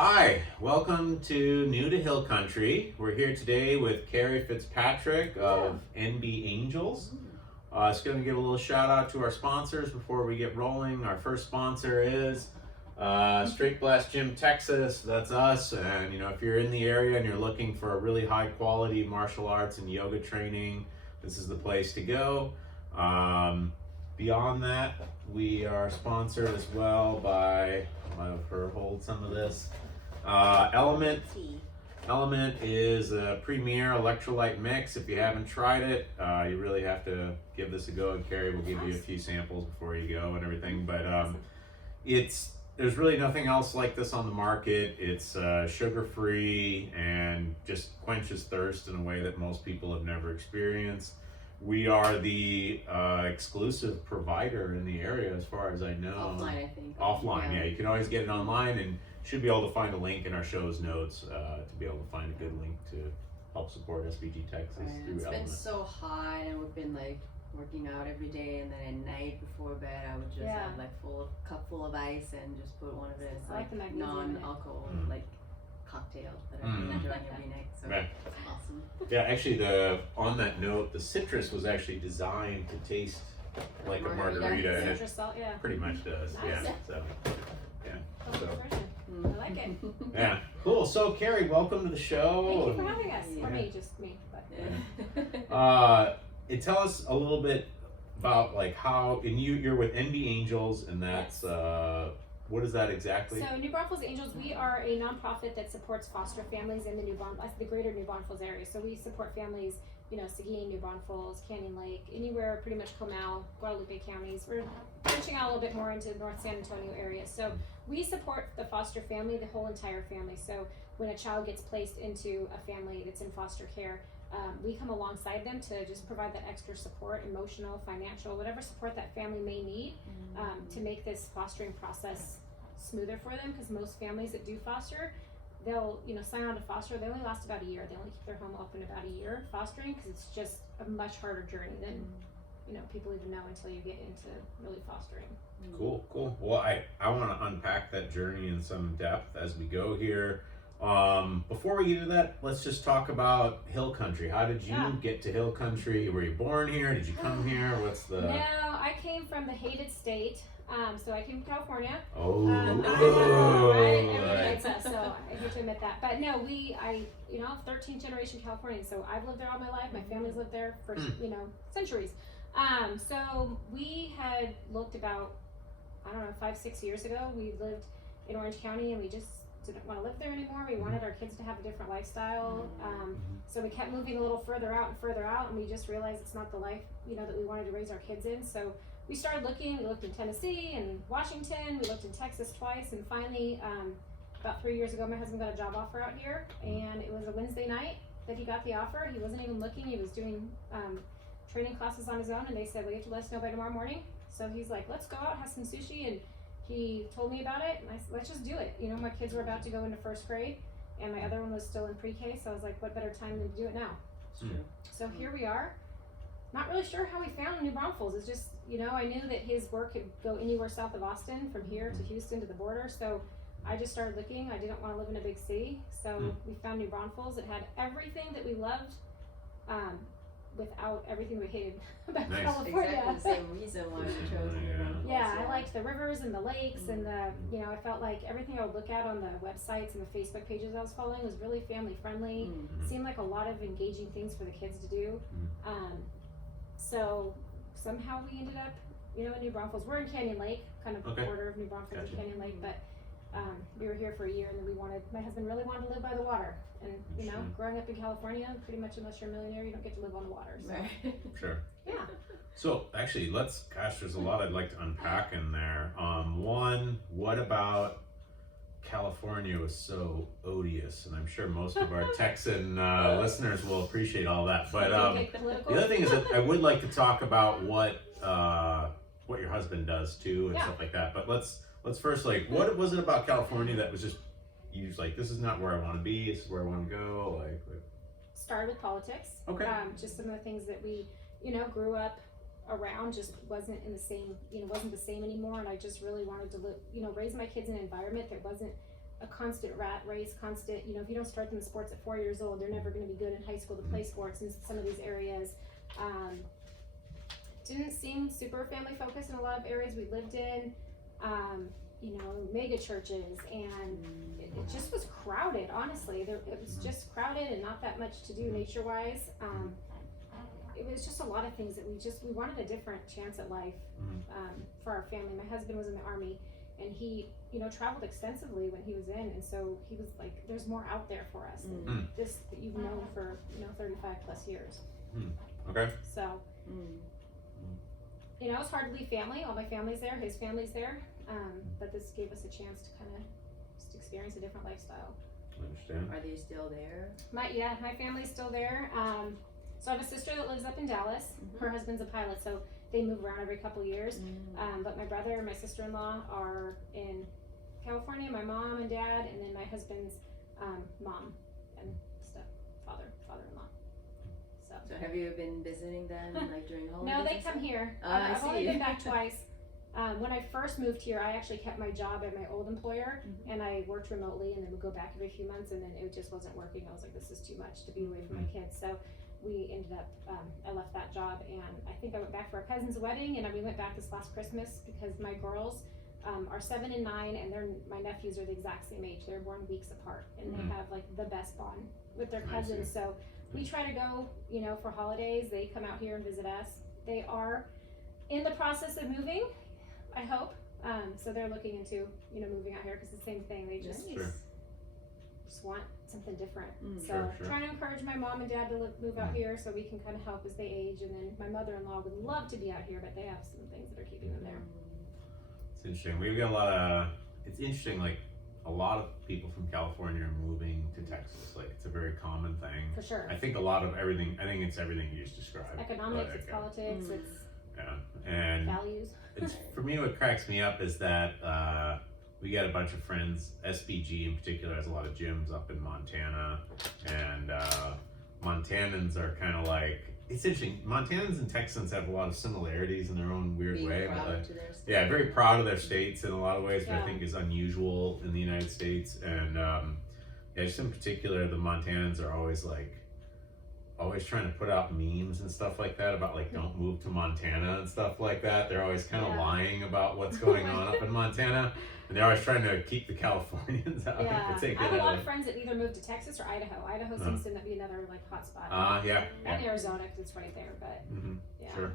Hi, welcome to New to Hill Country. We're here today with Carrie Fitzpatrick of NB Angels. Just going to give a little shout out to our sponsors before we get rolling. Our first sponsor is Straight Blast Gym Texas. That's us. And if you're in the area and you're looking for a really high quality martial arts and yoga training, this is the place to go. Beyond that, we are sponsored as well by, I might have her hold some of this. Element is a premier electrolyte mix. If you haven't tried it, you really have to give this a go. And Carrie will give you a few samples before you go and everything. But there's really nothing else like this on the market. It's sugar-free and just quenches thirst in a way that most people have never experienced. We are the exclusive provider in the area, as far as I know. Offline, I think. Offline, yeah. You can always get it online, and should be able to find a link in our show's notes to be able to find a good link to help support SBG Texas through It's Element. been so hot, and we've been working out every day, and then at night before bed, I would just have cup full of ice and just put one of it as non-alcohol cocktail that I've been enjoying every night. So it's awesome. Yeah, actually, on that note, the citrus was actually designed to taste like a margarita, and Citrus salt, yeah. pretty much does. Nice. Yeah. So, yeah. I like it. Yeah, cool. So, Carrie, welcome to the show. Thank you for having us. Yeah. Or me, just me. But. Tell us a little bit about how, and you're with NB Angels, and that's what is that exactly? So New Braunfels Angels, we are a nonprofit that supports foster families in the greater New Braunfels area. So we support families, Seguin, New Braunfels, Canyon Lake, anywhere pretty much Comal, Guadalupe counties. We're branching out a little bit more into the North San Antonio area. So we support the foster family, the whole entire family. So when a child gets placed into a family that's in foster care, we come alongside them to just provide that extra support, emotional, financial, whatever support that family may need to make this fostering process smoother for them. Because most families that do foster, they'll sign on to foster. They only last about a year. They only keep their home open about a year fostering, because it's just a much harder journey than people even know until you get into really fostering. Cool. Well, I want to unpack that journey in some depth as we go here. Before we get into that, let's just talk about Hill Country. How did you get to Hill Country? Were you born here? Did you come here? What's the... No, I came from the hated state. So I came from California. Oh. Right. So I hate to admit that. But no, 13th generation Californian. So I've lived there all my life. My family's lived there for, centuries. So we had looked about, 5-6 years ago. We lived in Orange County, and we just didn't want to live there anymore. We wanted our kids to have a different lifestyle. So we kept moving a little further out, and we just realized it's not the life, that we wanted to raise our kids in. So we started looking. We looked in Tennessee and Washington. We looked in Texas twice, and finally, about 3 years ago, my husband got a job offer out here, and it was a Wednesday night that he got the offer. He wasn't even looking. He was doing training classes on his own, and they said, well, you have to let us know by tomorrow morning. So he's like, let's go out, have some sushi, and he told me about it, and I said, let's just do it. My kids were about to go into first grade, and my other one was still in pre-K, so I was like, what better time than to do it now? So here we are. Not really sure how we found New Braunfels. It's just, I knew that his work could go anywhere south of Austin, from here to Houston to the border, so I just started looking. I didn't want to live in a big city, so we found New Braunfels. It had everything that we loved, without everything we hated about California. Exactly the same reason why we chose New Braunfels. Yeah, I liked the rivers and the lakes and the, I felt like everything I would look at on the websites and the Facebook pages I was following was really family friendly. Seemed like a lot of engaging things for the kids to do. So somehow we ended up, in New Braunfels. We're in Canyon Lake, kind of the border of New Braunfels and Canyon Lake, but we were here for a year, and then my husband really wanted to live by the water. And, growing up in California, pretty much unless you're a millionaire, you don't get to live on the water. So. Right. Sure. Yeah. So actually, there's a lot I'd like to unpack in there. One, what about California was so odious? And I'm sure most of our Texan listeners will appreciate all that. But the other thing is that I would like to talk about what your husband does too, and stuff like that. But let's first, what was it about California that was just, you was like, this is not where I want to be, this is where I want to go? Started with politics. Okay. Just some of the things that we, grew up around just wasn't in the same, wasn't the same anymore. And I just really wanted to live, raise my kids in an environment that wasn't a constant rat race, constant, you know, if you don't start them in sports at 4 years old, they're never going to be good in high school to play sports in some of these areas. Didn't seem super family focused in a lot of areas we lived in. You know, mega churches, and it just was crowded, honestly. It was just crowded and not that much to do nature wise. It was just a lot of things that we wanted a different chance at life for our family. My husband was in the Army, and he, you know, traveled extensively when he was in, and so he was like, there's more out there for us than this that you've known for, you know, 35 plus years. Okay. So, you know, it's hard to leave family. All my family's there, his family's there, but this gave us a chance to kind of just experience a different lifestyle. I understand. Are they still there? My family's still there. So I have a sister that lives up in Dallas. Her husband's a pilot, so they move around every couple of years. But my brother and my sister-in-law are in California, my mom and dad, and then my husband's mom and father-in-law. So have you been visiting them like during holidays? No, they come here. I've only been back twice. When I first moved here, I actually kept my job at my old employer, and I worked remotely, and then would go back every few months, and then it just wasn't working. I was like, this is too much to be away from my kids. So we ended up, I left that job, and I think I went back for our cousin's wedding, and we went back this last Christmas because my girls are 7 and 9, and my nephews are the exact same age. They're born weeks apart, and they have like the best bond with their cousins. So we try to go, you know, for holidays. They come out here and visit us. They are in the process of moving, I hope. So they're looking into, you know, moving out here because the same thing. They just want something different. So trying to encourage my mom and dad to move out here so we can kind of help as they age. And then my mother-in-law would love to be out here, but they have some things that are keeping them there. It's interesting. We've got a lot of. It's interesting. Like a lot of people from California are moving to Texas. Like it's a very common thing. For sure. I think a lot of everything. I think it's everything you just described. Economics, it's politics, it's and values. It's, for me, what cracks me up is that we got a bunch of friends. SBG in particular has a lot of gyms up in Montana, and Montanans are kind of like. It's interesting. Montanans and Texans have a lot of similarities in their own weird way. But very proud of their states in a lot of ways, which I think is unusual in the United States. And just in particular, the Montanans are always trying to put out memes and stuff like that about like don't move to Montana and stuff like that. They're always kind of lying about what's going on up in Montana. And they're always trying to keep the Californians out in particular. I have a lot of friends that either moved to Texas or Idaho. Idaho seems to be another like hot spot. And Arizona because it's right there. But Sure.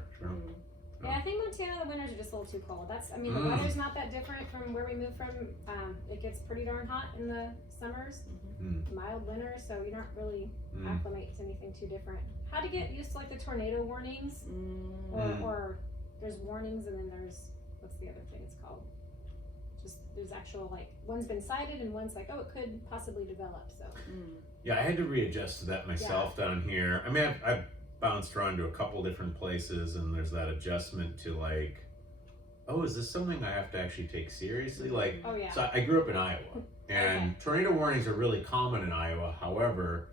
Yeah, I think Montana, the winters are just a little too cold. The weather's not that different from where we moved from. It gets pretty darn hot in the summers, mild winters, so you're not really acclimate to anything too different. How to get used to like the tornado warnings, or there's warnings and then there's, what's the other thing it's called? Just there's actual like one's been cited and one's like, oh, it could possibly develop. So I had to readjust to that myself down here. I mean, I've bounced around to a couple different places, and there's that adjustment to like, oh, is this something I have to actually take seriously? Like, so I grew up in Iowa, and tornado warnings are really common in Iowa. However,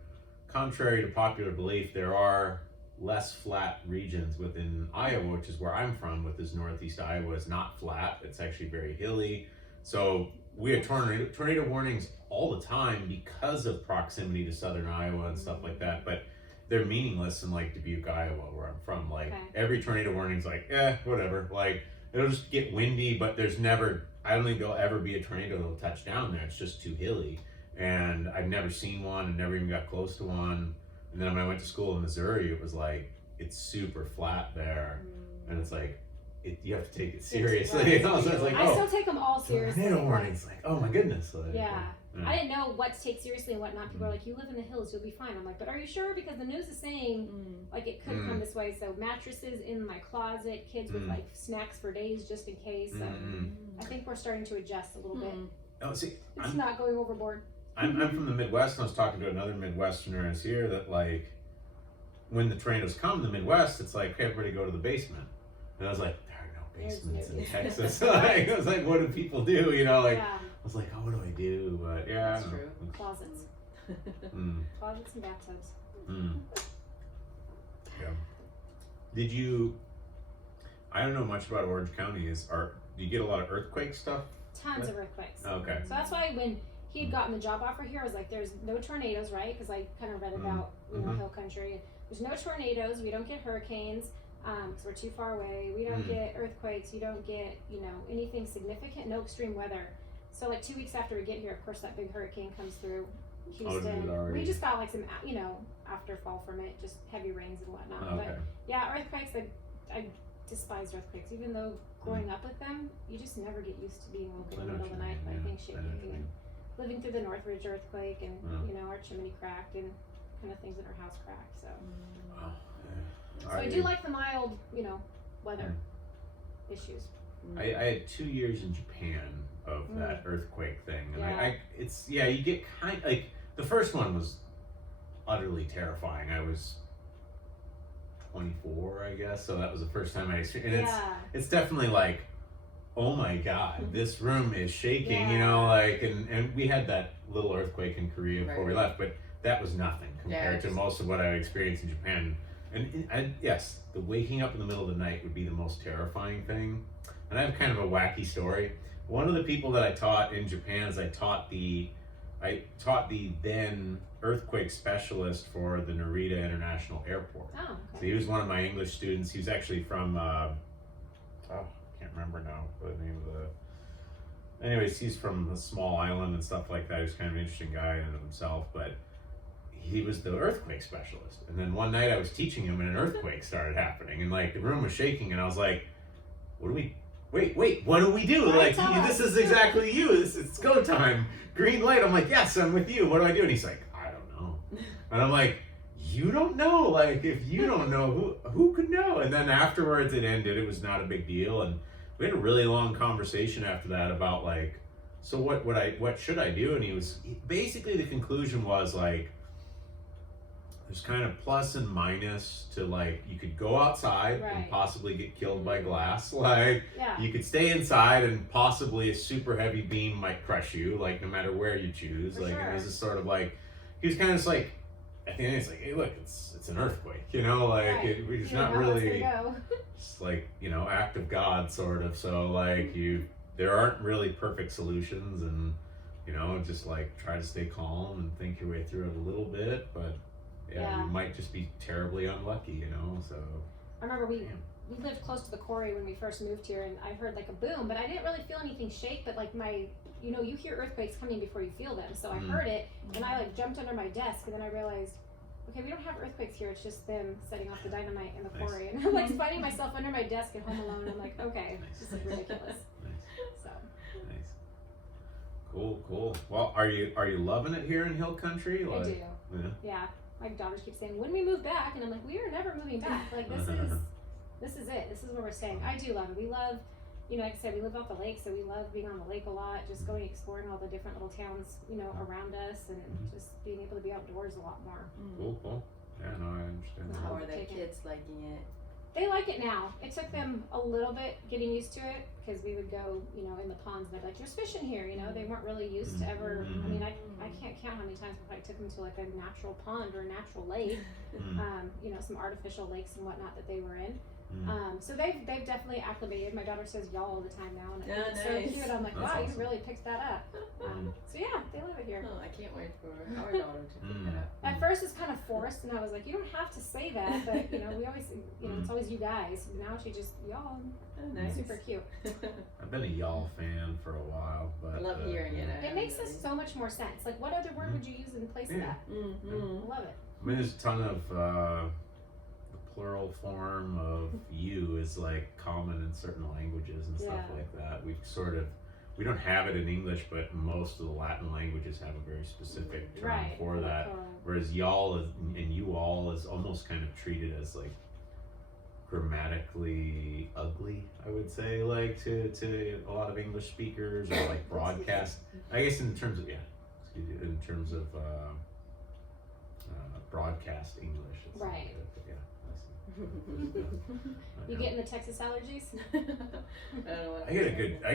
contrary to popular belief, there are less flat regions within Iowa, which is where I'm from. With this northeast Iowa is not flat; it's actually very hilly. So we have tornado warnings all the time because of proximity to southern Iowa and stuff like that. But they're meaningless in like Dubuque, Iowa, where I'm from. Like every tornado warning's like, whatever. Like it'll just get windy, but there's never. I don't think there'll ever be a tornado that'll touch down there. It's just too hilly, and I've never seen one, and never even got close to one. And then when I went to school in Missouri, it was like it's super flat there, and it's like. You have to take it seriously. So it's like, I still take them all seriously. Tornado warnings, like, oh my goodness. Like, I didn't know what to take seriously and what not. People are like, you live in the hills, you'll be fine. I'm like, but are you sure? Because the news is saying like it could come this way. So mattresses in my closet, kids with like snacks for days just in case. So I think we're starting to adjust a little bit. Oh, see, it's not going overboard. I'm from the Midwest, and I was talking to another Midwesterner who's here that like when the tornadoes come in the Midwest, it's like, hey, everybody go to the basement. And I was like, basements in Texas. Like, I was like, what do people do? You know, like I was like, oh, what do I do? But that's true. Closets. Closets and bathtubs. Did you? I don't know much about Orange County. Do you get a lot of earthquake stuff? Tons of earthquakes. Okay. So that's why when he had gotten the job offer here. I was like, there's no tornadoes, right? Because I kind of read about hill country. There's no tornadoes. We don't get hurricanes because we're too far away. We don't get earthquakes. You don't get anything significant. No extreme weather. So like 2 weeks after we get here, of course that big hurricane comes through Houston. We just got like some after fall from it, just heavy rains and whatnot. Okay. But yeah, earthquakes. I despise earthquakes, even though growing up with them, you just never get used to being woken in the middle of the night by things shaking. And living through the Northridge earthquake, and our chimney cracked, and kind of things in our house cracked. So, so I do like the mild, weather issues. I had 2 years in Japan of that earthquake thing, and you get like the first one was utterly terrifying. I was 24, I guess, so that was the first time I experienced. And it's definitely like, oh my God, this room is shaking, and we had that little earthquake in Korea before we left, but that was nothing compared to most of what I experienced in Japan. And yes, the waking up in the middle of the night would be the most terrifying thing. And I have kind of a wacky story. One of the people that I taught in Japan is I taught the then earthquake specialist for the Narita International Airport. Oh, okay. So he was one of my English students. He was actually from, I can't remember now what the name of the, anyways, he's from a small island and stuff like that. He's kind of an interesting guy in and of himself, but he was the earthquake specialist. And then one night I was teaching him and an earthquake started happening, and like the room was shaking, and I was like, wait, what do we do? Like, this is exactly you. It's go time. Green light. I'm like, yes, I'm with you. What do I do? And he's like, I don't know. And I'm like, you don't know? Like, if you don't know, who could know? And then afterwards it ended. It was not a big deal. And we had a really long conversation after that about like, so what should I do? And basically the conclusion was like, there's kind of plus and minus to like, you could go outside and possibly get killed by glass. Like you could stay inside and possibly a super heavy beam might crush you, like no matter where you choose. For and this is sort of like, he was kind of just like, at the end it's like, hey look, it's an earthquake, it's not really just like, act of God sort of. So like there aren't really perfect solutions, and just like try to stay calm and think your way through it a little bit, but you might just be terribly unlucky, so. I remember we lived close to the quarry when we first moved here, and I heard like a boom, but I didn't really feel anything shake, but like you hear earthquakes coming before you feel them. So I heard it, and I like jumped under my desk, and then I realized, okay, we don't have earthquakes here, it's just them setting off the dynamite in the quarry. And I'm like finding myself under my desk at home alone. I'm like, okay, this is ridiculous. So. Nice. Cool. Well, are you loving it here in Hill Country? I do. Yeah. My daughters keep saying, when we move back, and I'm like, we are never moving back. Like this is it. This is where we're staying. I do love it. We love, like I said, we live off the lake, so we love being on the lake a lot, just going exploring all the different little towns, around us, and just being able to be outdoors a lot more. Cool. Yeah, no, I understand. How are the kids liking it? They like it now. It took them a little bit getting used to it, because we would go, in the ponds, and they'd be like, there's fish in here, They weren't really used to ever, I mean, I can't count how many times I took them to like a natural pond or a natural lake, some artificial lakes and whatnot that they were in. So they've definitely acclimated. My daughter says y'all all the time now, and it's so cute. I'm like, wow, you really picked that up. So yeah, they love it here. Oh, I can't wait for our daughter to pick it up. At first it's kind of forced, and I was like, you don't have to say that, but we always, it's always you guys. Now she just y'all. Oh, nice. Super cute. I've been a y'all fan for a while, but I love hearing it. It makes so much more sense. Like, what other word would you use in place of that? I love it. I mean, there's a ton of the plural form of you is like common in certain languages and stuff like that. We don't have it in English, but most of the Latin languages have a very specific term for that. Whereas y'all and you all is almost kind of treated as like grammatically ugly, I would say, like to a lot of English speakers, or like broadcast. I guess in terms of broadcast English. It's You getting the Texas allergies? I don't know what I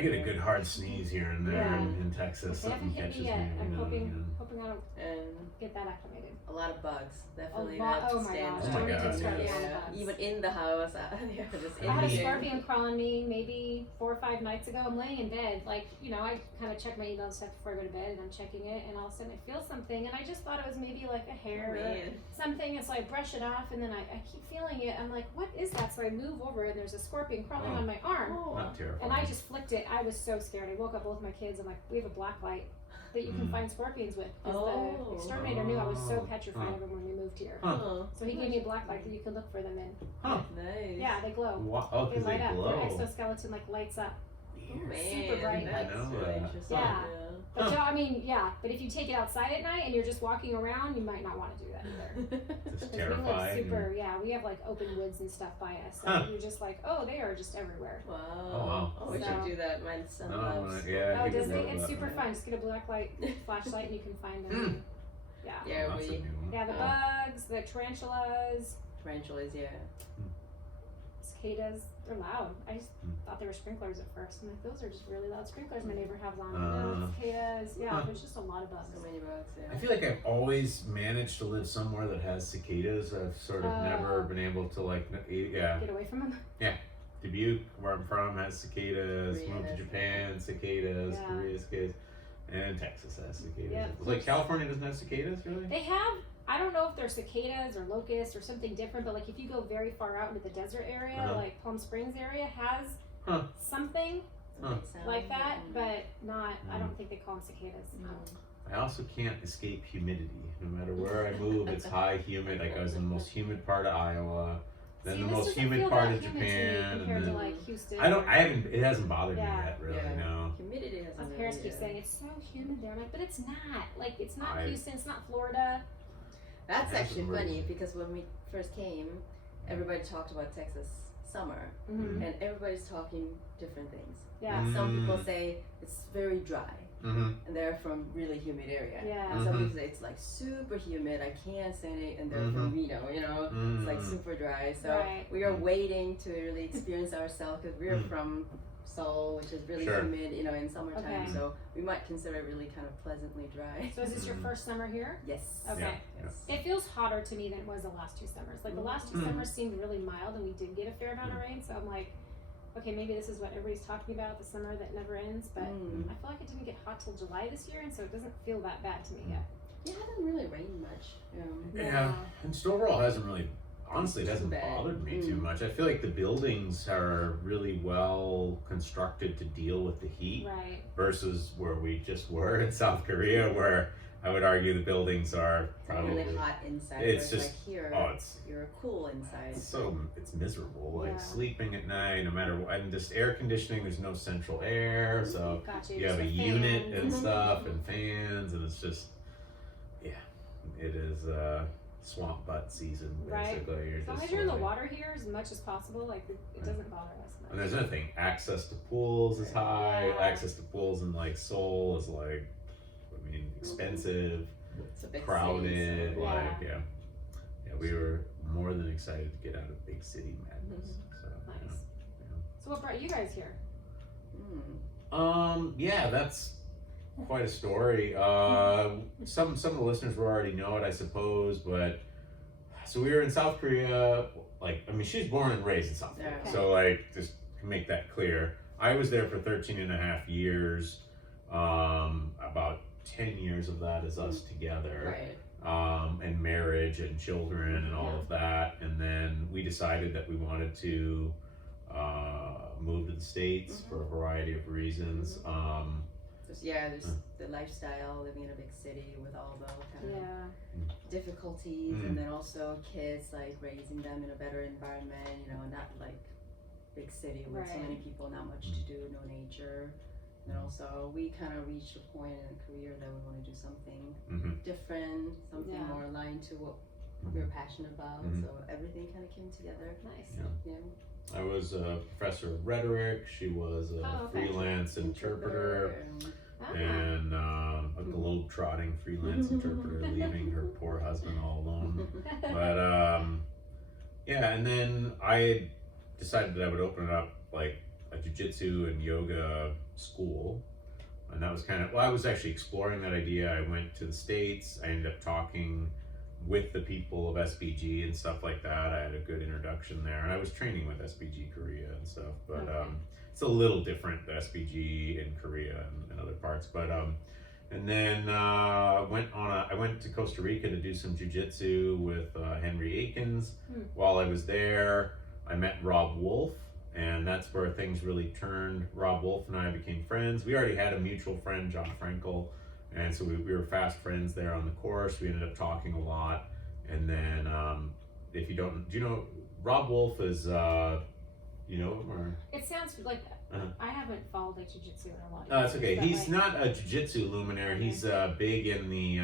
get a good hard sneeze here and there in Texas. They haven't Something hit catches me me. yet. I'm hoping And I don't get that acclimated. a lot of bugs. Definitely A lot- not oh to my stand. gosh, Oh my don't God, even start me yes. on the Yeah. bugs. Even in the house, they're just I had a in here. scorpion crawl on me maybe 4 or 5 nights ago. I'm laying in bed, like, you know, I kind of check my email stuff before I go to bed, and I'm checking it, and all of a sudden I feel something, and I just thought it was maybe like a hair or Man. something, and so I brush it off, and then I keep feeling it. I'm like, what is that? So I move over, and there's a scorpion crawling on my arm, Not terrifying. and I just flicked it. I was so scared. I woke up both my kids. I'm like, we have a black light that you can find scorpions with. 'Cause the exterminator knew I was so petrified of them when we moved here. Oh, So he gave me a black light that you can look for them in. nice. Yeah, they glow. Oh, They because light they up. Their glow. exoskeleton like lights up. Man, super bright that's lights. really Yeah. interesting. Yeah. But Joe, I mean, yeah. But if you take it outside at night and you're just walking around, you might not want to do that either. It's 'Cause we terrifying. live super. Yeah, we have like open woods and stuff by us. So you're just like, oh, they are just everywhere. Wow. wow. Oh, we So- should do that. My son No, loves. yeah, Oh, he does would it? love It's that. super fun. Just get a black light flashlight and you can find them. Yeah. Yeah, That's a we new one. Yeah, the bugs, the tarantulas, tarantulas. Yeah. cicadas. They're loud. I just thought they were sprinklers at first. I'm like, those are just really loud sprinklers my neighbor has on. No, cicadas. Yeah, there's just a lot of bugs. So many bugs. Yeah. I feel like I've always managed to live somewhere that has cicadas. I've sort of never been able to Get away from them. Dubuque, where I'm from, has cicadas. Korea Moved to has Japan, cicadas. Yeah. Korea cicadas, and Texas has cicadas. Yeah. Like California doesn't have cicadas, really. They have, I don't know if they're cicadas or locusts or something different, but like if you go very far out into the desert area, like Palm Springs area has something like that, but not, I don't think they call them cicadas. I also can't escape humidity. No matter where I move, it's high humid. Like I was in the most humid part of Iowa, then See, the this most doesn't humid feel part that of humid to me Japan, compared and to then like Houston. it hasn't bothered me Yeah. yet, really. Yeah. No. Humidity has. My parents keep saying it's so humid there. I'm like, but it's not. Like, it's not I- Houston. It's not Florida. That's It actually hasn't funny really- because when we first came, everybody talked about Texas summer, Mm-hmm. and everybody's talking different things. Yeah. Some people say it's very dry, Mm-hmm. and they're from really humid area. Yeah. And some people say it's like super humid, I can't stand it, and they're from Reno, you know, it's like super dry. So Right. we are waiting to really experience ourselves because we're from Seoul, which is really Sure. humid, you know, in summertime. Okay. So we might consider it really kind of pleasantly dry. So is this your first summer here? Yes. Okay. Yeah. Yes. It feels hotter to me than it was the last 2 summers. Like the last 2 summers seemed really mild, and we did get a fair amount of rain. So I'm like, okay, maybe this is what everybody's talking about, the summer that never ends. But I feel like it didn't get hot till July this year, and so it doesn't feel that bad to me yet. Yeah, it hasn't really rained much. Yeah. And just overall hasn't really, honestly, it hasn't bad. bothered me too much. I feel like the buildings are really well constructed to deal with the heat Right. versus where we just were in South Korea, where I would argue the buildings are probably really hot inside. It's whereas, just- like here, it's you're cool inside. it's miserable. Like Yeah. sleeping at night, no matter what, and just air conditioning. There's no central air, so Gotcha. you have a just the unit fans. and stuff and fans, and it's just it is swamp butt season Right. basically. You're As long just as you're in the like- water here as much as possible, like it doesn't bother us much. And there's another thing, access to pools is high. Yeah. Access to pools in like Seoul is like, I mean, expensive, It's a big crowded. city, so- Like yeah, we were more than excited to get out of big city madness. So Nice. So what brought you guys here? yeah, that's quite a story. Some of the listeners will already know it, I suppose, but so we were in South Korea. Like, I mean, she's born and raised in South Korea, Okay. so like just to make that clear. I was there for 13 and a half years. About 10 years of that is us together. Right. And marriage and children and all of that. And then we decided that we wanted to move to the States for a variety of reasons. There's the lifestyle, living in a big city with all the kind of Yeah. difficulties, and then also kids, like raising them in a better environment, you know, not like big city with so Right. many people, not much to do, no nature. And also, we kind of reached a point in a career that we want to do something different, something more aligned to what we're passionate about. So everything kind of came together. Nice. Yeah. I was a professor of rhetoric. She was a freelance interpreter and a globe-trotting freelance interpreter, leaving her poor husband all alone. But Yeah, and then I decided that I would open up like a jiu-jitsu and yoga school. And that was kind of, well, I was actually exploring that idea. I went to the States. I ended up talking with the people of SBG and stuff like that. I had a good introduction there. And I was training with SBG Korea and stuff. But it's a little different, the SBG in Korea and other parts. But and then I went to Costa Rica to do some jiu-jitsu with Henry Akins. While I was there, I met Rob Wolf, and that's where things really turned. Rob Wolf and I became friends. We already had a mutual friend, John Frankel, and so we were fast friends there on the course. We ended up talking a lot, and then if you don't, do you know Rob Wolf is you know him or? It sounds like I haven't followed like jiu-jitsu in a lot. That's okay. He's not a jiu-jitsu luminary. He's big in the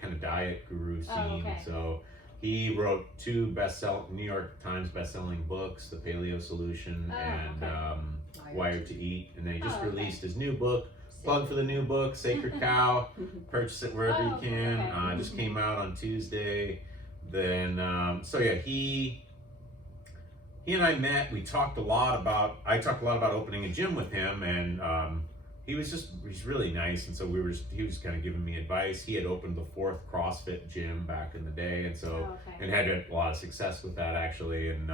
kind of diet guru scene. Oh, okay. So he wrote 2 New York Times best-selling books, The Paleo Solution and Wired to Eat. And then he just released his new book. Plug for the new book, Sacred Cow. Purchase it wherever you can. Just came out on Tuesday. Then, so yeah, he and I met. I talked a lot about opening a gym with him, and he's really nice. And so he was kind of giving me advice. He had opened the 4th CrossFit gym back in the day, and so and had a lot of success with that actually. And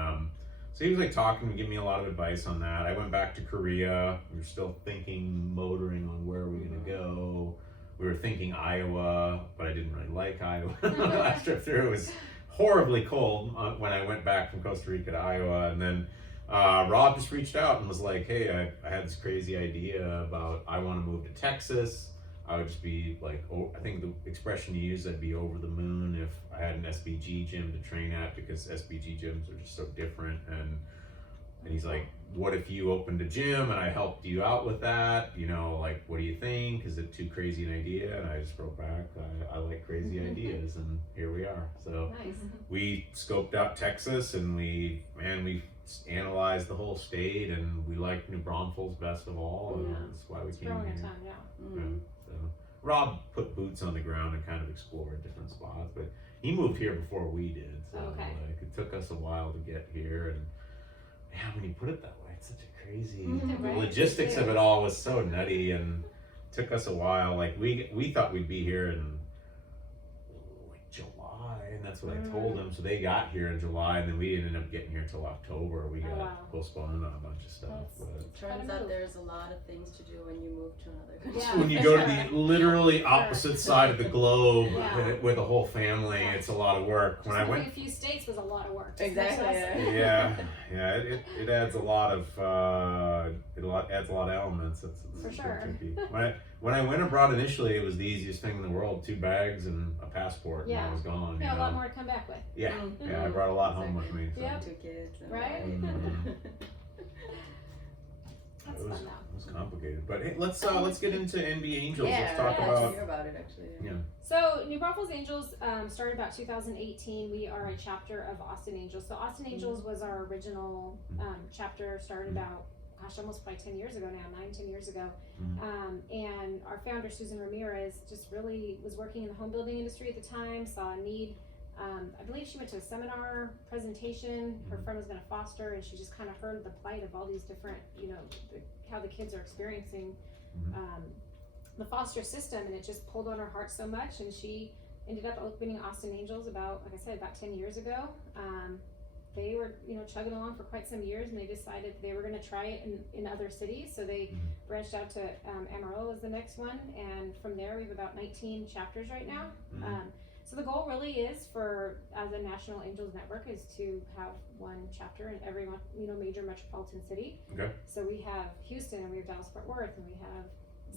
so he was like talking and giving me a lot of advice on that. I went back to Korea. We were still motoring on where we're gonna go. We were thinking Iowa, but I didn't really like Iowa. The last trip through it was horribly cold when I went back from Costa Rica to Iowa. And then Rob just reached out and was like, hey, I had this crazy idea about I want to move to Texas. I would just be like, I think the expression he used, I'd be over the moon if I had an SBG gym to train at, because SBG gyms are just so different. And he's like, what if you opened a gym and I helped you out with that? You know, like, what do you think? Is it too crazy an idea? And I just wrote back, I like crazy ideas, and here we are. So we scoped out Texas, and we analyzed the whole state, and we liked New Braunfels best of all, and that's why we came here. So Rob put boots on the ground and kind of explored different spots, but he moved here before we did, so like, it took us a while to get here. And yeah, when you put it that way, it's such a crazy, the logistics of it all was so nutty, and took us a while. Like we thought we'd be here in like July, and that's what I told them. So they got here in July, and then we didn't end up getting here till October. We got postponed on a bunch of stuff. Turns out there's a lot of things to do when you move to another country. Yeah, when you go to the literally opposite side of the globe with a whole family, it's a lot of work. When I went, a few states was a lot of work. Exactly. Yeah. It adds a lot of adds a lot of elements. It's for sure. Tricky. When I went abroad initially, it was the easiest thing in the world: 2 bags and a passport, and I was gone. Yeah, a lot more to come back with. Yeah, I brought a lot home with me. So. Yep. 2 kids. Right. It was complicated, but hey, let's get into NB Angels. Let's talk about. Hear about it actually. Yeah. So New Braunfels Angels started about 2018. We are a chapter of Austin Angels. So Austin Angels was our original chapter. Started about almost probably 10 years ago now, 9-10 years ago. And our founder Susan Ramirez just really was working in the home building industry at the time. Saw a need. I believe she went to a seminar presentation. Her friend was going to foster, and she just kind of heard the plight of all these different, how the kids are experiencing the foster system, and it just pulled on her heart so much. And she ended up opening Austin Angels about 10 years ago. They were, chugging along for quite some years, and they decided they were going to try it in other cities. So they branched out to Amarillo as the next one, and from there we have about 19 chapters right now. So the goal really is as a National Angels Network, is to have one chapter in every major metropolitan city. Okay. So we have Houston, and we have Dallas-Fort Worth, and we have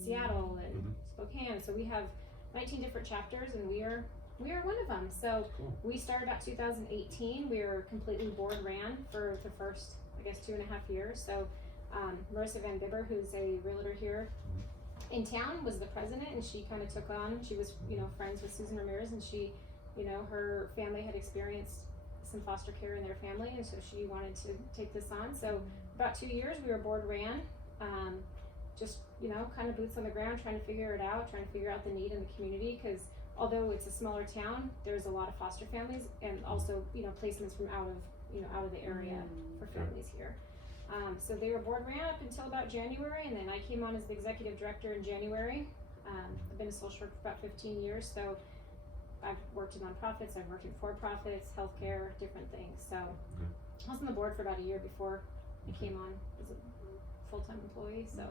Seattle and Spokane. So we have 19 different chapters, and we are one of them. So we started about 2018. We were completely board ran for the first, 2.5 years. So Marissa Van Bibber, who's a realtor here in town, was the president, and she kind of took on. She was, friends with Susan Ramirez, and she, her family had experienced some foster care in their family, and so she wanted to take this on. So about 2 years, we were board ran, just kind of boots on the ground, trying to figure it out, trying to figure out the need in the community, because although it's a smaller town, there's a lot of foster families, and also placements from out of out of the area for families here. So their board ran up until about January, and then I came on as the executive director in January. I've been a social worker for about 15 years, so I've worked in nonprofits, I've worked in for-profits, healthcare, different things. So I was on the board for about a year before I came on as a full-time employee. So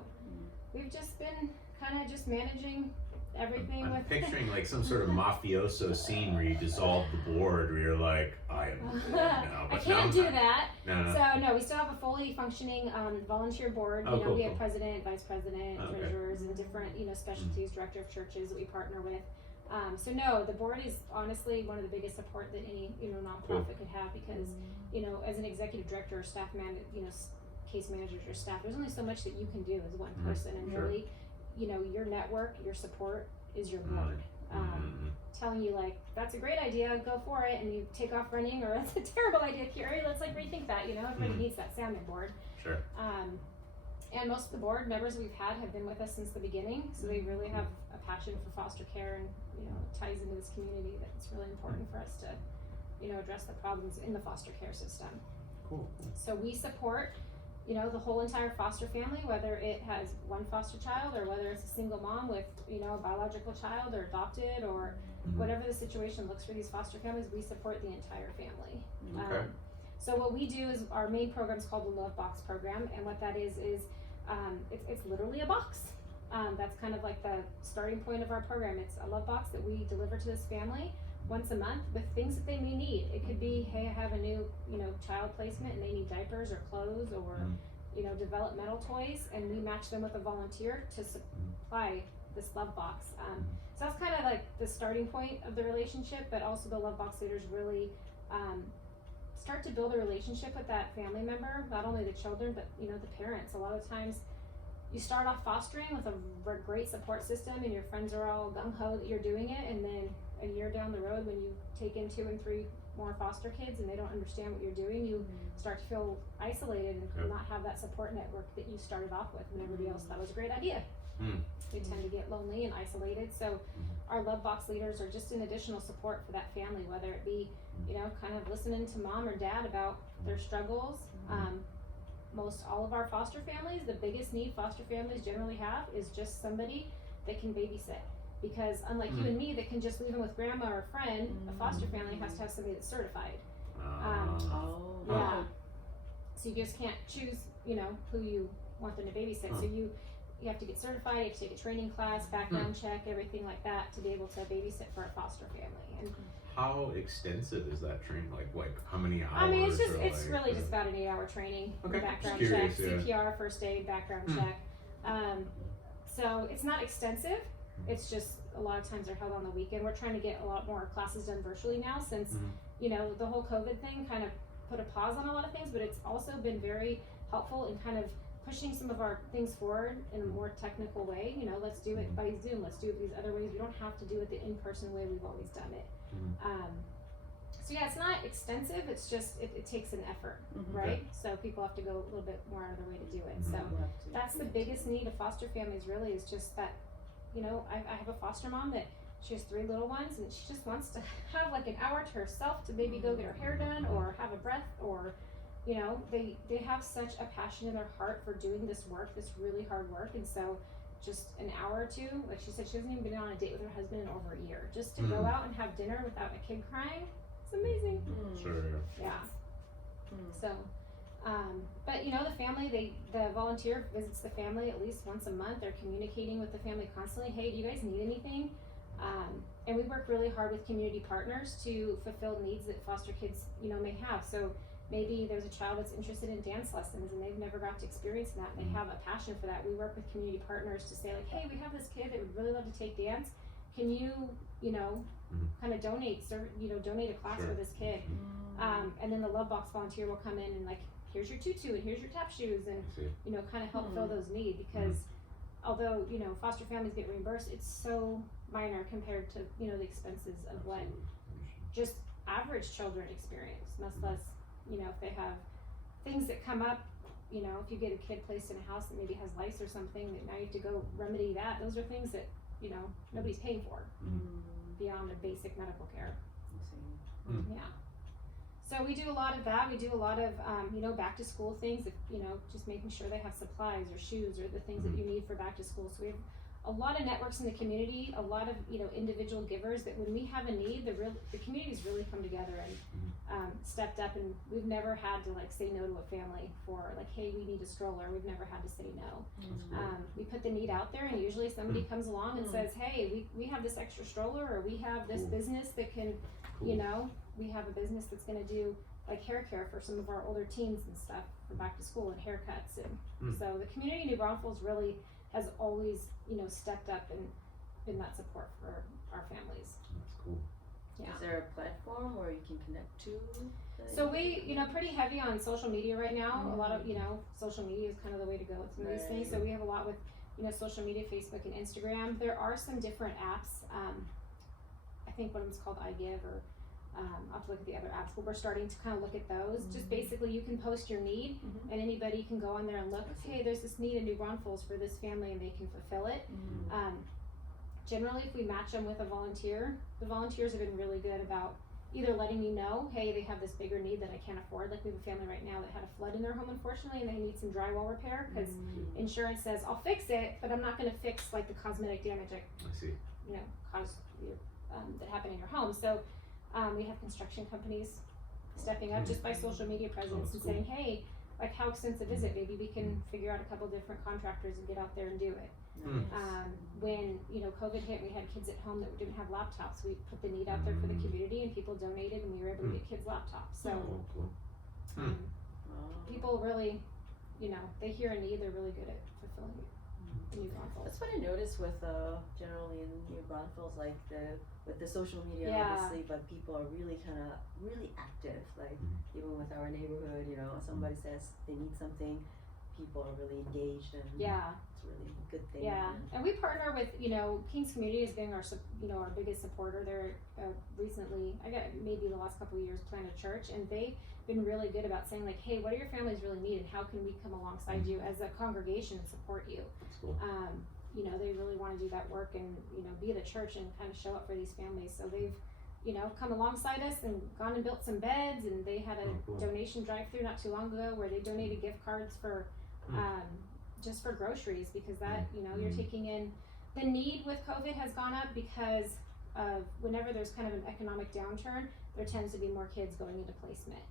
we've just been kind of just managing everything. I'm picturing like some sort of mafioso scene where you dissolve the board, where you're like, I am the board now. I can't do that. No. So no, we still have a fully functioning volunteer board. Cool, we have president, vice president, treasurers, and different specialties, director of churches that we partner with. So no, the board is honestly one of the biggest support that any nonprofit could have, because as an executive director or staff case managers or staff, there's only so much that you can do as one person, and really, your network, your support is your board. Telling you like, that's a great idea, go for it, and you take off running, or that's a terrible idea, Carrie, let's like rethink that. Everybody needs that sounding board. Sure. And most of the board members we've had have been with us since the beginning, so they really have a passion for foster care, and it ties into this community that it's really important for us to address the problems in the foster care system. Cool. So we support the whole entire foster family, whether it has one foster child or whether it's a single mom with a biological child or adopted, or whatever the situation looks for these foster families, we support the entire family. Okay. So what we do is, our main program is called the Love Box program, and what that is it's literally a box. That's kind of like the starting point of our program. It's a love box that we deliver to this family once a month with things that they may need. It could be, hey, I have a new child placement and they need diapers or clothes or developmental toys, and we match them with a volunteer to supply this love box. So that's kind of like the starting point of the relationship, but also the love box leaders really start to build a relationship with that family member, not only the children, but the parents. A lot of times you start off fostering with a great support system and your friends are all gung-ho that you're doing it, and then a year down the road, when you take in 2 and 3 more foster kids and they don't understand what you're doing, you start to feel isolated and not have that support network that you started off with when everybody else thought it was a great idea. They tend to get lonely and isolated. So our love box leaders are just an additional support for that family, whether it be kind of listening to mom or dad about their struggles. Most all of our foster families, the biggest need foster families generally have is just somebody that can babysit. Because unlike you and me that can just leave them with grandma or a friend, a foster family has to have somebody that's certified. So you just can't choose, who you want them to babysit. So you have to get certified, you have to take a training class, background check, everything like that to be able to babysit for a foster family. And how extensive is that training? Like how many hours? I mean, it's really just about an 8-hour training. Okay. Background Curious, check, CPR, first aid, background check. So it's not extensive. It's just a lot of times they're held on the weekend. We're trying to get a lot more classes done virtually now, since the whole COVID thing kind of put a pause on a lot of things, but it's also been very helpful in kind of pushing some of our things forward in a more technical way. Let's do it by Zoom, let's do it these other ways. We don't have to do it the in-person way we've always done it. So yeah, it's not extensive, it's just it takes an effort, right? So people have to go a little bit more out of their way to do it. So that's the biggest need of foster families, really, is just that I have a foster mom that she has 3 little ones, and she just wants to have like an hour to herself to maybe go get her hair done or have a breath, or they have such a passion in their heart for doing this work, this really hard work. And so just an hour or 2, like she said, she hasn't even been on a date with her husband in over a year, just to go out and have dinner without a kid crying. It's amazing. Sure. Yeah. So but the family, the volunteer visits the family at least once a month. They're communicating with the family constantly. Hey, do you guys need anything? And we work really hard with community partners to fulfill needs that foster kids, may have. So maybe there's a child that's interested in dance lessons and they've never got to experience that, and they have a passion for that. We work with community partners to say like, hey, we have this kid that would really love to take dance. Can you, kind of donate a class for this kid? And then the Love Box volunteer will come in and like, here's your tutu and here's your tap shoes, and kind of help fill those needs, because although foster families get reimbursed, it's so minor compared to the expenses of what just average children experience, much less if they have things that come up, if you get a kid placed in a house that maybe has lice or something, that now you have to go remedy that. Those are things that nobody's paying for beyond their basic medical care. Yeah. So we do a lot of that. We do a lot of, back to school things, if, just making sure they have supplies or shoes or the things that you need for back to school. So we have a lot of networks in the community, a lot of, individual givers that when we have a need, the community's really come together and stepped up, and we've never had to like say no to a family for like, hey, we need a stroller. We've never had to say no. We put the need out there, and usually somebody comes along and says, hey, we have this extra stroller, or we have this business that can, we have a business that's gonna do like hair care for some of our older teens and stuff for back to school and haircuts, and so the community in New Braunfels really has always, stepped up and been that support for our families. That's cool. Yeah. Is there a platform where you can connect to? So we, pretty heavy on social media right now. A lot of, social media is kind of the way to go with some of these things. So we have a lot with, social media, Facebook and Instagram. There are some different apps. I think one of them's called iGive, or I'll have to look at the other apps, but we're starting to kind of look at those. Just basically you can post your need and anybody can go on there and look, hey, there's this need in New Braunfels for this family, and they can fulfill it. Generally, if we match them with a volunteer, the volunteers have been really good about either letting me know, hey, they have this bigger need that I can't afford. Like we have a family right now that had a flood in their home, unfortunately, and they need some drywall repair because insurance says, I'll fix it, but I'm not going to fix like the cosmetic damage that, caused that happened in your home. So we have construction companies stepping up just by social media presence and saying, hey, like how extensive is it? Maybe we can figure out a couple different contractors and get out there and do it. When COVID hit, we had kids at home that didn't have laptops. We put the need out there for the community, and people donated, and we were able to get kids laptops. So people really, they hear a need, they're really good at fulfilling it. New Braunfels. That's what I noticed with generally in New Braunfels, like with the social media, obviously, but people are really really active. Like even with our neighborhood, somebody says they need something, people are really engaged, and it's really a good thing. And we partner with King's Community as being our our biggest supporter. They're recently, I got maybe the last couple of years, planted a church, and they've been really good about saying like, hey, what do your families really need, and how can we come alongside you as a congregation and support you? Cool. They really want to do that work and be the church and kind of show up for these families. So they've come alongside us and gone and built some beds, and they had a donation drive-through not too long ago where they donated gift cards for just for groceries, because that you're taking in the need with COVID has gone up because of whenever there's kind of an economic downturn, there tends to be more kids going into placement.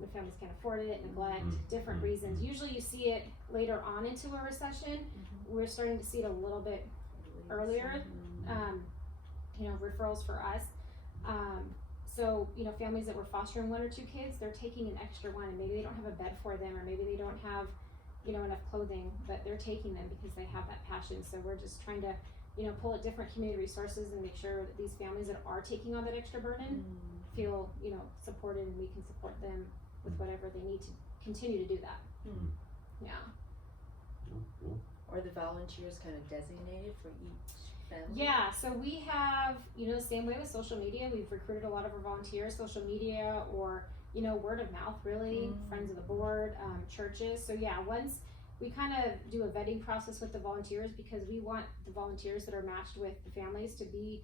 The families can't afford it, neglect, different reasons. Usually you see it later on into a recession. We're starting to see it a little bit earlier. Referrals for us. So families that were fostering one or two kids, they're taking an extra one, and maybe they don't have a bed for them, or maybe they don't have enough clothing, but they're taking them because they have that passion. So we're just trying to pull at different community resources and make sure that these families that are taking on that extra burden feel supported, and we can support them with whatever they need to continue to do that. Cool. Are the volunteers kind of designated for each family? Yeah, so we have the same way with social media. We've recruited a lot of our volunteers, social media, or word of mouth, really, friends of the board, churches. So once we kind of do a vetting process with the volunteers, because we want the volunteers that are matched with the families to be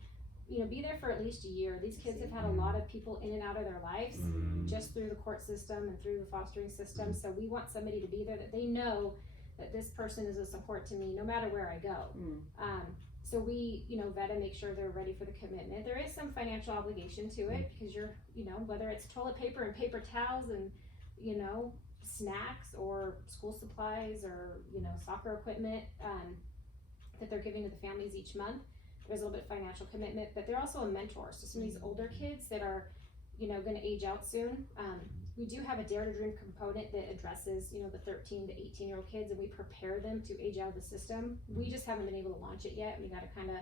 there for at least a year. These kids have had a lot of people in and out of their lives just through the court system and through the fostering system. So we want somebody to be there that they know that this person is a support to me no matter where I go. So we, vet and make sure they're ready for the commitment. There is some financial obligation to it, because you're, whether it's toilet paper and paper towels and, snacks or school supplies or, soccer equipment that they're giving to the families each month. There's a little bit of financial commitment, but they're also a mentor. So some of these older kids that are, going to age out soon, we do have a Dare to Dream component that addresses, the 13 to 18-year-old kids, and we prepare them to age out of the system. We just haven't been able to launch it yet. We got to kind of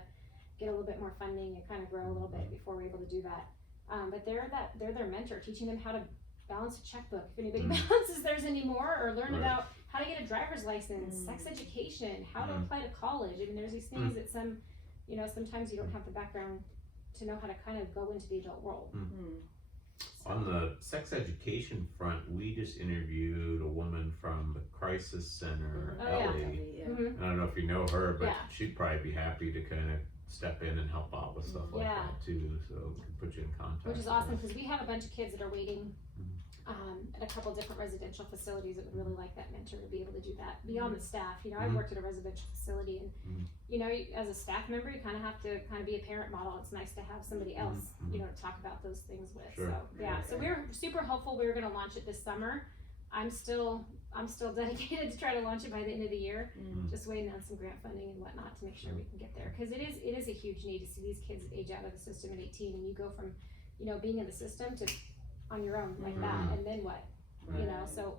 get a little bit more funding and kind of grow a little bit before we're able to do that. But they're their mentor, teaching them how to balance a checkbook, if anybody balances theirs anymore, or learn about how to get a driver's license, sex education, how to apply to college. I mean, there's these things that sometimes you don't have the background to know how to kind of go into the adult world. So. On the sex education front, we just interviewed a woman from the Crisis Center, Ellie. I don't know if you know her, but she'd probably be happy to kind of step in and help out with stuff like that too, so we can put you in contact. Which is awesome, because we have a bunch of kids that are waiting at a couple different residential facilities that would really like that mentor to be able to do that beyond the staff. You know, I've worked at a residential facility, and you know, as a staff member, you kind of have to be a parent model. It's nice to have somebody else, you know, to talk about those things with. Sure. So yeah, so we're super hopeful. We're going to launch it this summer. I'm still dedicated to try to launch it by the end of the year. Just waiting on some grant funding and whatnot to make sure we can get there, because it is a huge need to see these kids age out of the system at 18, and you go from, you know, being in the system to on your own like that, and then what? You know, so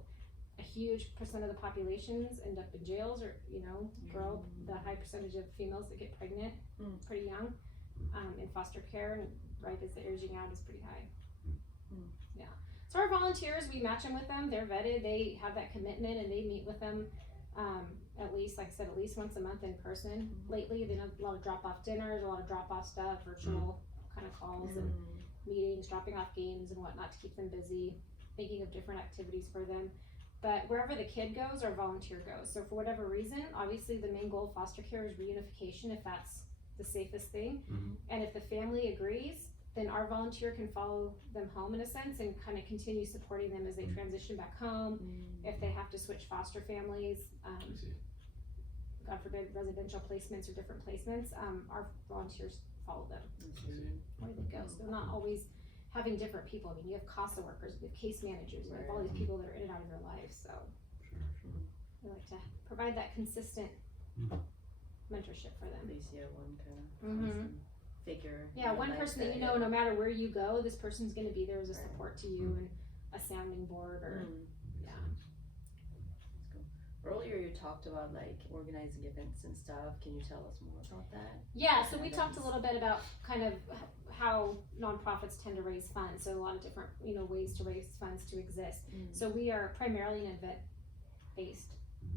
a huge percent of the populations end up in jails, or you know, the high percentage of females that get pregnant pretty young in foster care, and right as the aging out is pretty high. Yeah. So our volunteers, we match them with them. They're vetted. They have that commitment, and they meet with them at least, like I said, at least once a month in person. Lately, they have a lot of drop-off dinners, a lot of drop-off stuff, virtual kind of calls and meetings, dropping off games and whatnot to keep them busy, thinking of different activities for them. But wherever the kid goes, our volunteer goes. So for whatever reason, obviously the main goal of foster care is reunification, if that's the safest thing. And if the family agrees, then our volunteer can follow them home in a sense and kind of continue supporting them as they transition back home. If they have to switch foster families, God forbid, residential placements or different placements, our volunteers follow them where they go. So they're not always having different people. I mean, you have CASA workers, you have case managers, you have all these people that are in and out of your life. So we like to provide that consistent mentorship for them. At least you have one kind of figure. Yeah, one person that you know, no matter where you go, this person's going to be there as a support to you and a sounding board or Earlier you talked about like organizing events and stuff. Can you tell us more about that? Yeah, so we talked a little bit about kind of how nonprofits tend to raise funds. So a lot of different, you know, ways to raise funds to exist. So we are primarily an event-based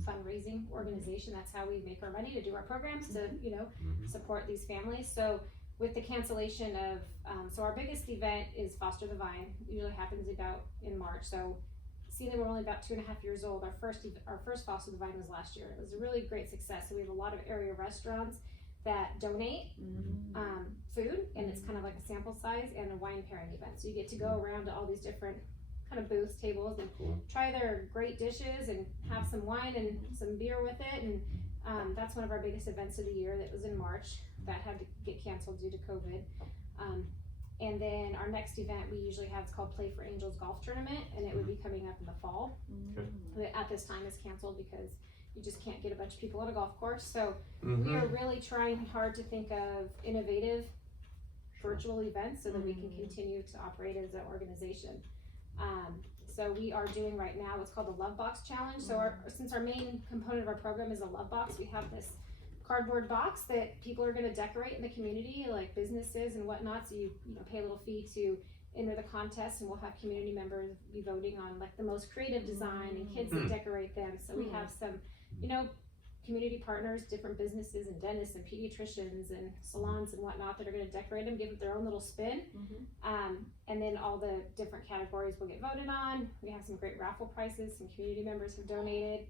fundraising organization. That's how we make our money to do our programs to, you know, support these families. So with the cancellation of, so our biggest event is Foster the Vine. It usually happens about in March. So seeing that we're only about 2.5 years old, our first Foster the Vine was last year. It was a really great success. So we have a lot of area restaurants that donate food, and it's kind of like a sample size, and a wine pairing event. So you get to go around to all these different kind of booths, tables, and try their great dishes and have some wine and some beer with it. And that's one of our biggest events of the year. That was in March. That had to get canceled due to COVID. And then our next event we usually have is called Play for Angels Golf Tournament, and it would be coming up in the fall. At this time it's canceled because you just can't get a bunch of people at a golf course. So we are really trying hard to think of innovative virtual events so that we can continue to operate as an organization. So we are doing right now what's called the Love Box Challenge. So since our main component of our program is a love box, we have this cardboard box that people are going to decorate in the community, like businesses and whatnot. So you know, pay a little fee to enter the contest, and we'll have community members be voting on like the most creative design and kids that decorate them. So we have some, you know, community partners, different businesses and dentists and pediatricians and salons and whatnot that are going to decorate them, give it their own little spin. And then all the different categories will get voted on. We have some great raffle prizes. Some community members have donated.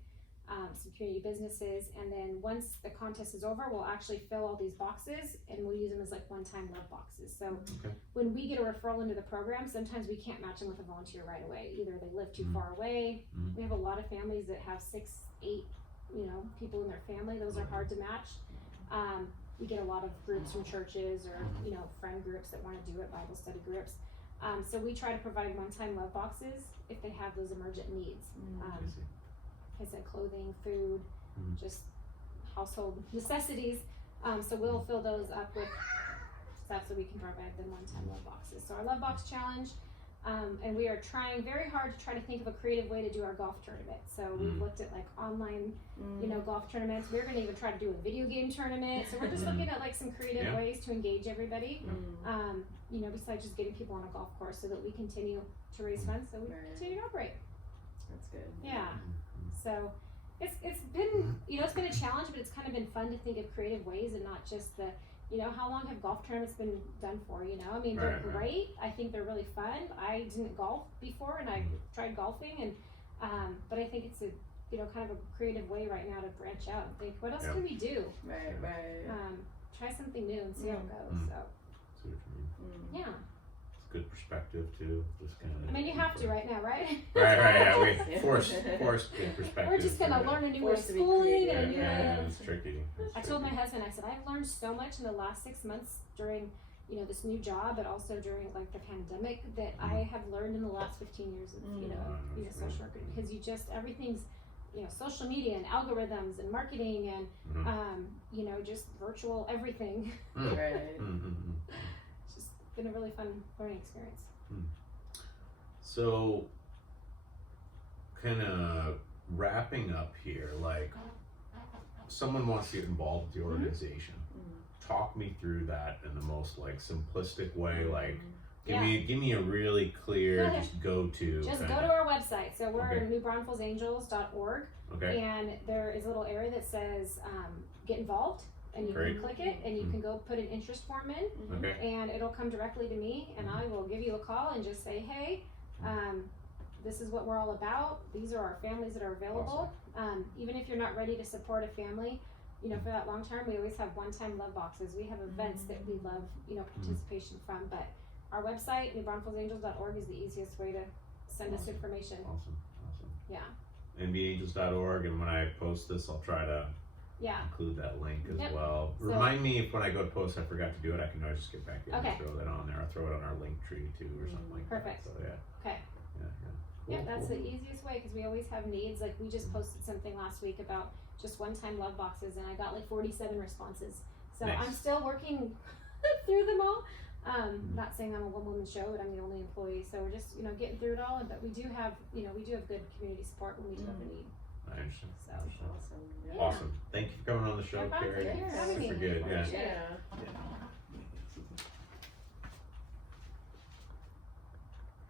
Some community businesses, and then once the contest is over, we'll actually fill all these boxes and we'll use them as like one-time love boxes. So when we get a referral into the program, sometimes we can't match them with a volunteer right away. Either they live too far away. We have a lot of families that have 6, 8, you know, people in their family. Those are hard to match. We get a lot of groups from churches or, you know, friend groups that want to do it, Bible study groups. So we try to provide one-time love boxes if they have those emergent needs. Like I said, clothing, food, just household necessities. So we'll fill those up with stuff so we can provide them one-time love boxes. So our love box challenge, and we are trying very hard to try to think of a creative way to do our golf tournament. So we've looked at like online, you know, golf tournaments. We're going to even try to do a video game tournament. So we're just looking at like some creative ways to engage everybody. You know, besides just getting people on a golf course, so that we continue to raise funds, so we continue to operate. That's good. Yeah. So it's been, you know, it's been a challenge, but it's kind of been fun to think of creative ways and not just the, you know, how long have golf tournaments been done for, you know? I mean, they're great. I think they're really fun. I didn't golf before, and I tried golfing, and but I think it's a, you know, kind of a creative way right now to branch out and think, what else can we do? try something new and see how it goes. So See what you mean. yeah. It's good perspective too. Just kind of. I mean, you have to right now, right? Right. Yeah. We forced good perspective. We're just gonna learn a new way of schooling and a new way Yeah, of. it's tricky. I told my husband, I said, I've learned so much in the last 6 months during, you know, this new job, but also during like the pandemic that I have learned in the last 15 years of, you know, social work, because you just, everything's, you know, social media and algorithms and marketing and, you know, just virtual everything. Right. It's just been a really fun learning experience. So, kind of wrapping up here, like, someone wants to get involved with the organization. Talk me through that in the most like simplistic way. Like, give me a really clear just go to. Just go to our website. So we're at newbraunfellsangels.org. Okay. And there is a little area that says get involved, and you can click it, and you can go put an interest form in, Okay. and it'll come directly to me, and I will give you a call and just say, hey, this is what we're all about. These are our families that are available. Even if you're not ready to support a family, you know, for that long term, we always have one-time love boxes. We have events that we love, you know, participation from. But our website, newbraunfellsangels.org, is the easiest way to send us information. Awesome. Yeah. nbangels.org, and when I post this, I'll try to include that link as well. So, Remind me if when I go to post I forgot to do it, I can always just get back in and Okay. throw that on there. I'll throw it on our link tree too or something like Perfect. that. So yeah. Okay. Cool, That's cool. the easiest way, because we always have needs. Like, we just posted something last week about just one-time love boxes, and I got like 47 responses. So Nice. I'm still working through them all. Not saying I'm a one-woman show, but I'm the only employee. So we're just, you know, getting through it all. But we do have, you know, good community support when we do have a need. I understand. So Awesome. Awesome. Thank you for coming on the show, No problem. Carrie. Thank you for having me. Super good. Yeah. Yeah.